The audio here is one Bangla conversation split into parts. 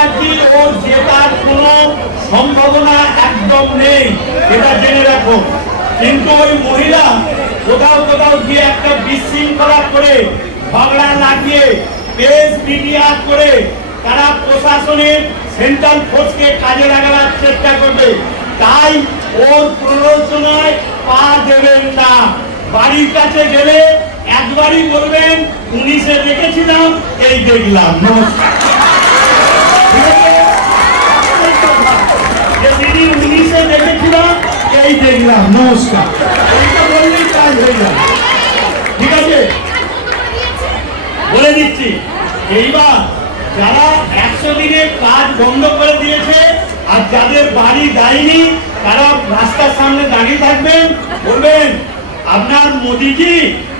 ব্যানার্জি ও জেতার কোনো সম্ভাবনা একদম নেই এটা জেনে রাখো। কিন্তু ওই মহিলা কোথাও কোথাও গিয়ে একটা বিশৃঙ্খলা করে ঝগড়া লাগিয়ে প্রেস মিডিয়া করে তারা প্রশাসনের সেন্ট্রাল ফোর্সকে কাজে লাগাবার চেষ্টা করবে। তাই ওর প্ররোচনায় পা দেবেন না। বাড়ির কাছে গেলে একবারই বলবেন, পুলিশে দেখেছিলাম, এই দেখলাম। নমস্কার। যারা একশো দিনের কাজ বন্ধ করে দিয়েছে আর যাদের বাড়ি দেয়নি তারা রাস্তার সামনে দাঁড়িয়ে থাকবেন বলবেন আপনার মোদিজি,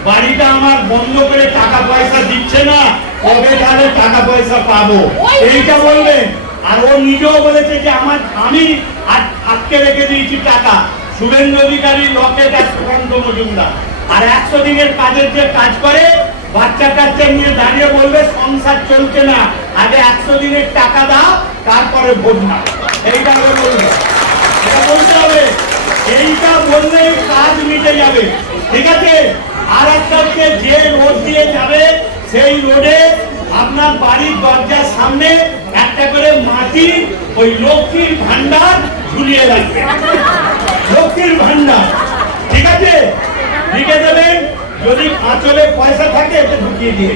বাড়িটা আমার বন্ধ করে টাকা পয়সা দিচ্ছে না। কবে তাহলে টাকা পয়সা পাবো এইটা বলবেন আর ও নিজেও বলেছে যে আমার আমি আট- আটকে রেখে দিয়েছি টাকা। শুভেন্দু অধিকারী লকেট আর সুকান্ত মজুমদার। আর একশো দিনের কাজের যে কাজ করে বাচ্চা কাচ্চা নিয়ে দাঁড়িয়ে বলবে সংসার চলছে না। আগে একশো দিনের টাকা দাও তারপরে না এইটা বলবে। এটা বলতে হবে। এইটা বললে কাজ মিটে যাবে। ঠিক আছে? আর একটা হচ্ছে যে রোড দিয়ে যাবে সেই রোডে আপনার বাড়ির দরজার সামনে একটা করে মাটি, ওই লক্ষ্মীর ভান্ডার ঝুলিয়ে রাখবে। লক্ষ্মীর ভান্ডার ঠিক আছে? লিখে দেবেন, যদি আঁচলে পয়সা থাকে এটা ঢুকিয়ে দিয়ে।